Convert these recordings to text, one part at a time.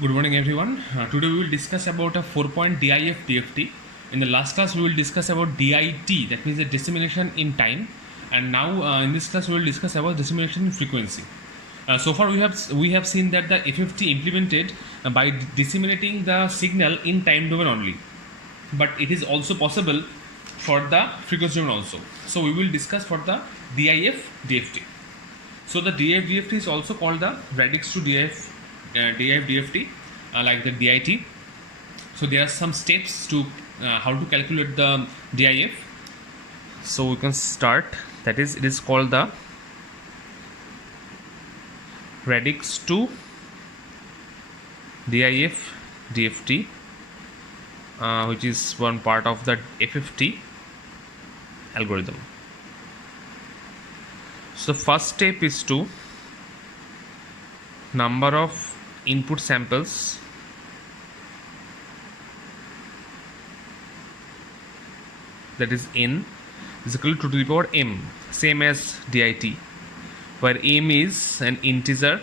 Good morning, everyone. Today we will discuss about a 4-point DIF DFT. In the last class, we will discuss about DIT, that means the dissemination in time. And now in this class, we will discuss about dissemination in frequency. So far, we have seen that the FFT implemented by disseminating the signal in time domain only, but it is also possible for the frequency domain also. So we will discuss for the DIF DFT. So the DIF DFT is also called the radix to DIF DFT, like the DIT. So there are some steps to how to calculate the DIF. So we can start. That is, it is called the radix to DIF DFT, which is one part of the FFT algorithm. So first step is to number of input samples that is n is equal to the power m, same as DIT, where m is an integer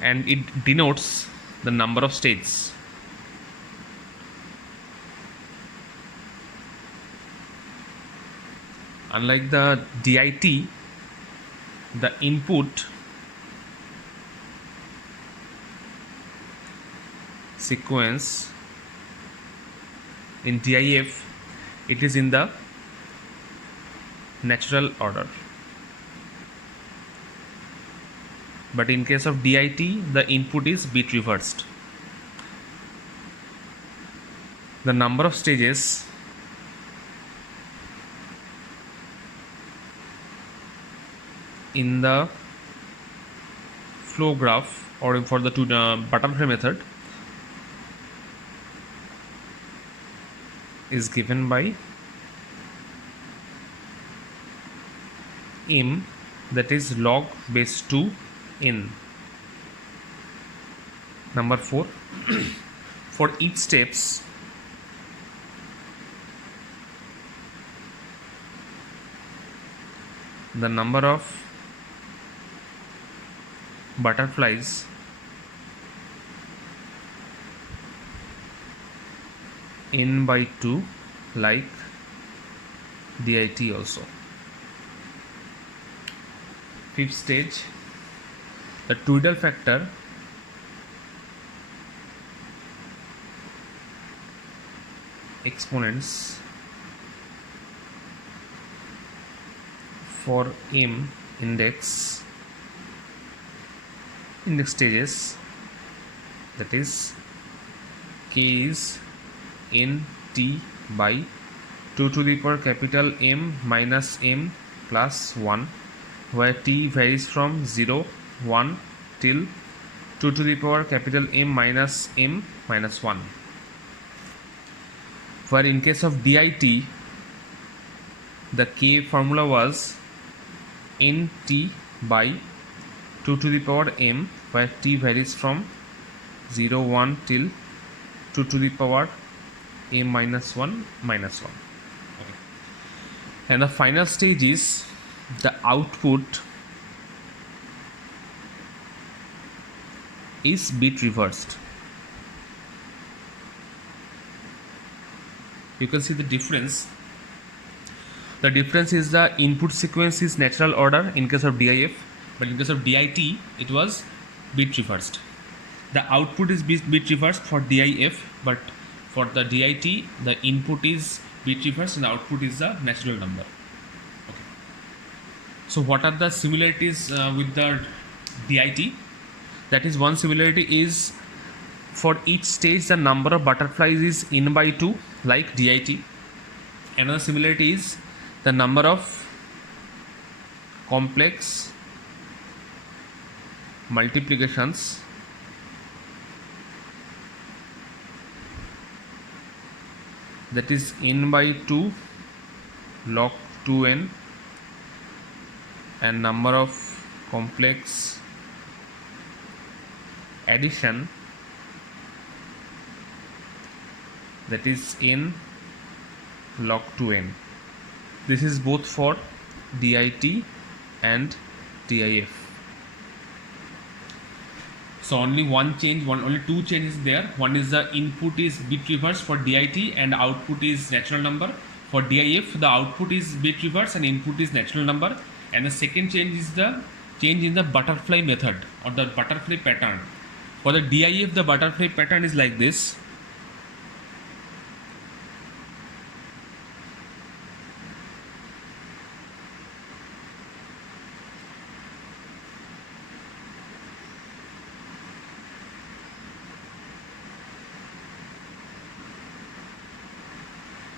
and it denotes the number of stages. Unlike the DIT, the input sequence in DIF, it is in the natural order, but in case of DIT, the input is bit reversed. The number of stages in the flow graph or for the butterfly method is given by m, that is log base 2 n. Number 4, for each steps the number of butterflies n by 2, like DIT also. Fifth stage, the Tweedle factor exponents for m index stages, that is k is n t by 2 to the power capital M minus m plus 1, where t varies from 0, 1 till 2 to the power capital M minus 1, where in case of DIT, the k formula was nt by 2 to the power m, where t varies from 0, 1 till 2 to the power m minus 1 minus 1. Okay. And the final stage is the output is bit reversed. You can see the difference. The difference is the input sequence is natural order in case of DIF, but in case of DIT, it was bit reversed. The output is bit reversed for DIF, but for the DIT, the input is bit reversed and the output is the natural number. Okay. So what are the similarities with the DIT? That is, one similarity is for each stage the number of butterflies is n by 2, like DIT. Another similarity is the number of complex multiplications that is n by 2 log 2n, and number of complex addition that is n log 2n. This is both for DIT and DIF. So only only two changes there. One is the input is bit reverse for DIT and output is natural number. For DIF, the output is bit reverse and input is natural number. And the second change is the change in the butterfly method or the butterfly pattern. For the DIF, the butterfly pattern is like this.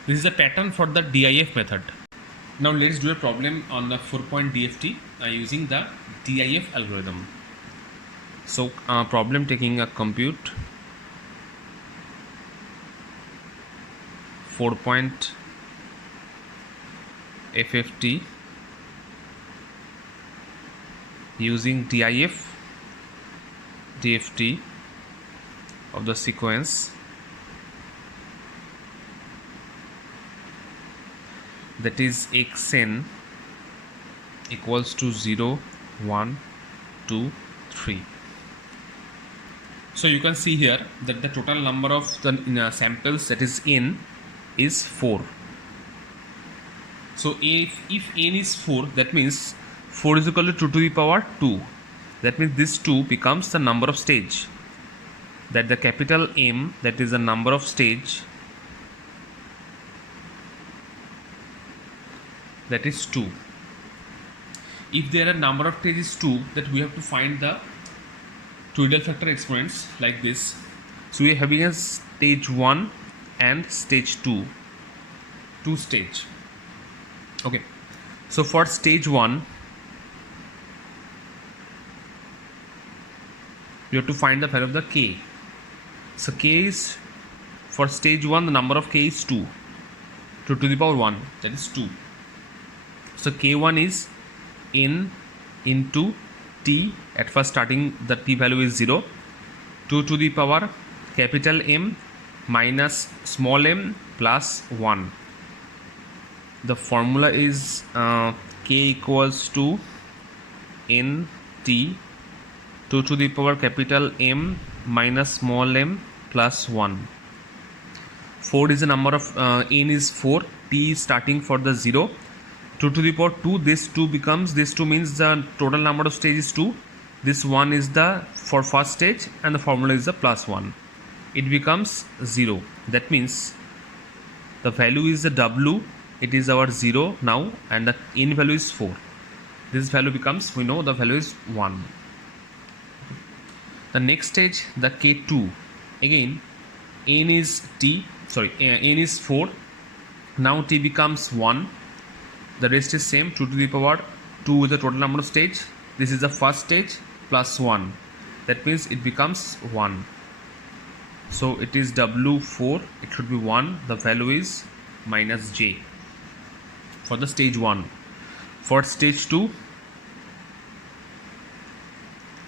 This is the pattern for the DIF method. Now let's do a problem on the 4-point DFT using the DIF algorithm. So problem taking a compute 4-point FFT using DIF DFT of the sequence that is xn equals to 0, 1, 2, 3. So you can see here that the total number of the samples that is n is 4. So if n is 4, that means 4 is equal to 2 to the power 2. That means this 2 becomes the number of stage. That the capital M, that is the number of stage, that is 2. If there are number of stages 2, that we have to find the Tweedle factor exponents like this. So we are having a stage 1 and stage 2, two stage. Okay, so for stage 1 you have to find the value of the k. So k is, for stage 1 the number of k is 2, 2 to the power 1, that is 2. So k1 is n into t, at first starting the t value is 0, 2 to the power capital M minus small m plus 1. The formula is k equals to n t, 2 to the power capital M minus small m plus 1. 4 is the number of n is 4, t is starting for the 0, 2 to the power 2, this 2 becomes, this 2 means the total number of stage is 2, this 1 is the for first stage and the formula is the plus 1. It becomes 0. That means the value is the w, it is our 0 now, and the n value is 4. This value becomes, we know the value is 1. The next stage, the k2, again n is 4, now t becomes 1. The rest is same, 2 to the power 2 is the total number of stage. This is the first stage plus 1. That means it becomes 1. So it is W4, it should be 1. The value is minus J for the stage 1. For stage 2,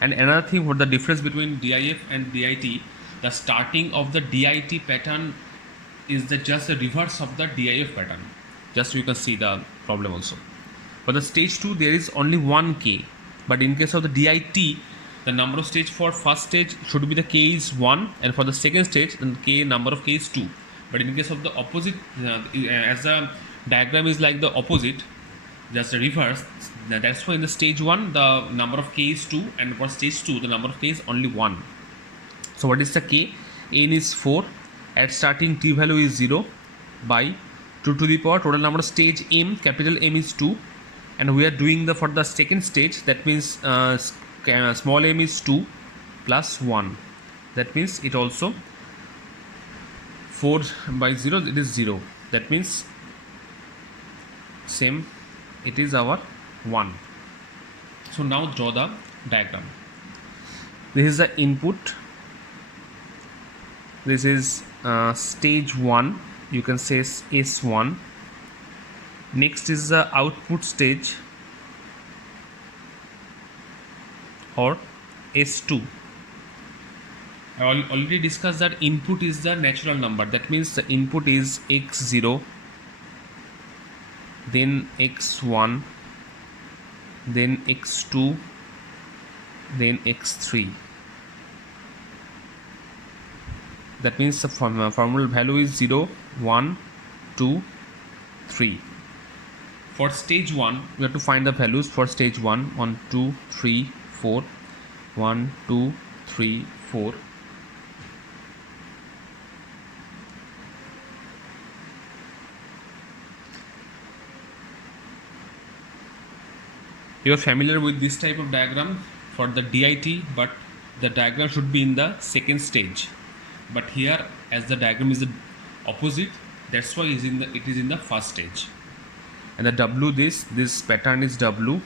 and another thing, for the difference between DIF and DIT, the starting of the DIT pattern is just the reverse of the DIF pattern. Just you can see the problem also. For the stage 2 there is only 1 k, but in case of the DIT the number of stage for first stage should be the k is 1, and for the second stage the k number of k is 2. But in case of the opposite, as the diagram is like the opposite, just the reverse, that's why in the stage 1 the number of k is 2, and for stage 2 the number of k is only 1. So what is the k? N is 4, at starting t value is 0 by 2 to the power total number of stage M, capital M is 2, and we are doing the for the second stage, that means small m is 2 plus 1. That means it also 4 by 0, it is 0. That means same, it is our 1. So now draw the diagram. This is the input, this is stage 1, you can say S1. Next is the output stage or S2. I already discussed that input is the natural number. That means the input is x0, then x1, then x2, then x3. That means the formal value is 0, 1, 2, 3. For stage 1 we have to find the values for stage 1. 1, 2, 3, 4. 1, 2, 3, 4. You are familiar with this type of diagram for the DIT, but the diagram should be in the second stage. But here, as the diagram is the opposite, that's why it is in the first stage. And the W, this pattern is W.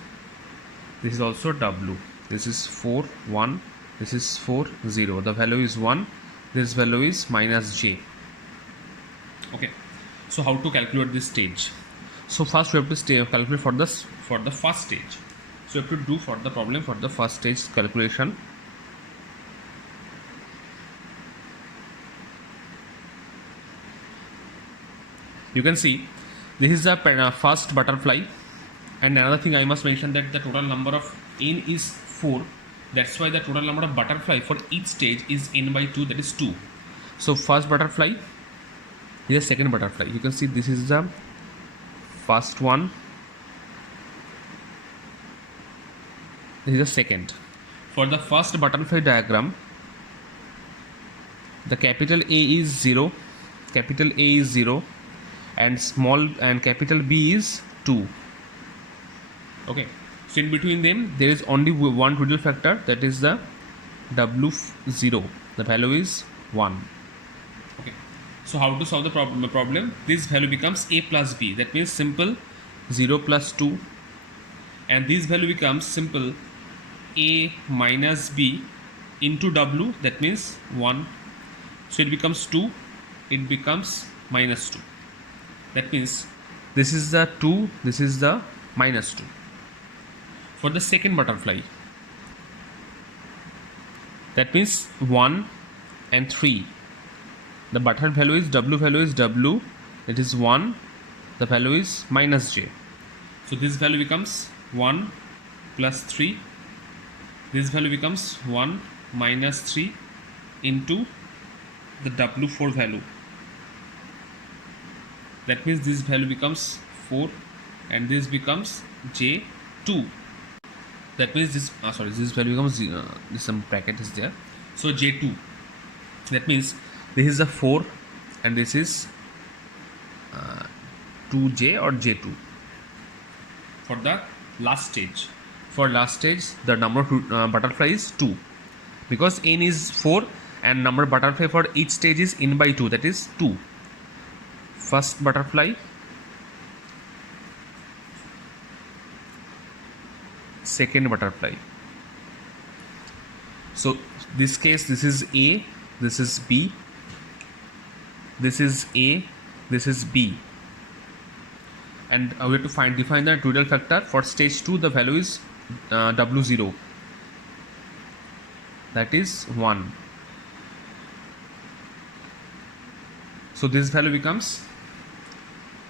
This is also W. This is 4, 1. This is 4, 0. The value is 1. This value is minus J. Okay. So how to calculate this stage? So first we have to calculate for the first stage. So you have to do for the problem for the first stage calculation. You can see this is the first butterfly, and another thing I must mention that the total number of n is 4. That's why the total number of butterfly for each stage is n by 2, that is 2. So first butterfly, here second butterfly. You can see this is the first one. This is the second. For the first butterfly diagram, the capital A is 0, capital A is 0, and small and capital B is 2. Okay, so in between them there is only one Twiddle factor, that is the W0. The value is 1. Okay, so how to solve the problem? This value becomes A plus B, that means simple 0 plus 2, and this value becomes simple A minus B into W, that means 1. So it becomes 2, it becomes minus 2. That means this is the 2, this is the minus 2. For the second butterfly, that means 1 and 3. The button value is W, it is 1, the value is minus J. So this value becomes 1 plus 3. This value becomes 1 minus 3 into the W4 value. That means this value becomes 4 and this becomes J2. That means this value becomes this some bracket is there. So J2. That means this is a 4 and this is 2J or J2. For the last stage. For last stage, the number of butterfly is 2, because n is 4 and number of butterfly for each stage is n by 2, that is 2. First butterfly, second butterfly. So this case, this is A, this is B, this is A, this is B, and we have to define the Twiddle factor. For stage 2, the value is W0, that is 1. So this value becomes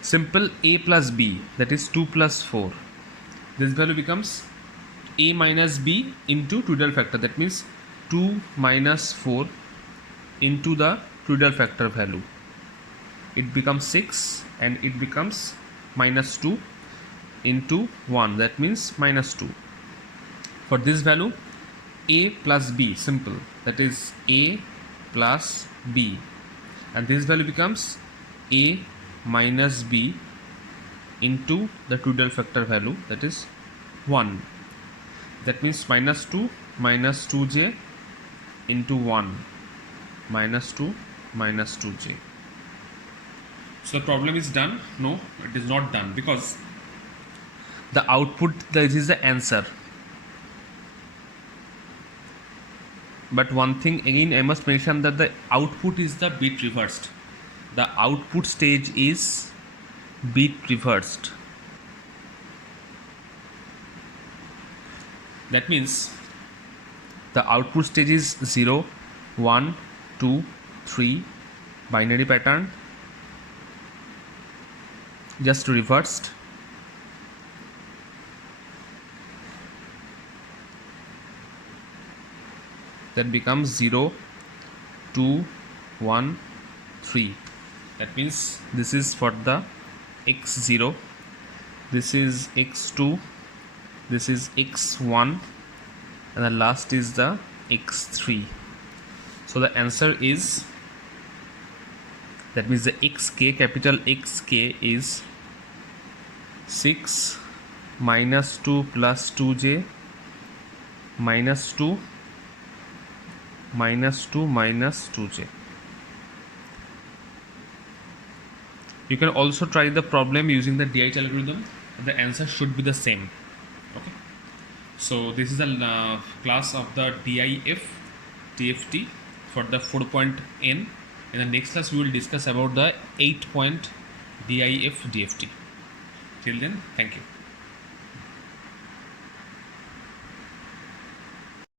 simple A plus B, that is 2 plus 4. This value becomes A minus B into Twiddle factor, that means 2 minus 4 into the Twiddle factor value. It becomes 6 and it becomes minus 2 into 1, that means minus 2. For this value, A plus B, simple, that is A plus B, and this value becomes A minus B into the Twiddle factor value, that is 1. That means minus 2 minus 2J into 1, minus 2 minus 2J. So the problem is done? No, it is not done, because the output, this is the answer. But one thing again I must mention, that the output is the bit reversed. The output stage is bit reversed. That means the output stage is 0, 1, 2, 3, binary pattern, just reversed. That becomes 0, 2, 1 3. That means this is for the x0, this is x2, this is x1, and the last is the x3. So the answer is, that means the xk, capital xk is 6 minus 2 plus 2j minus 2 minus 2 minus 2j. You can also try the problem using the DH algorithm. The answer should be the same. Okay. So this is the class of the DIF TFT for the 4-point N. In the next class, we will discuss about the 8-point DIF DFT. Till then, thank you.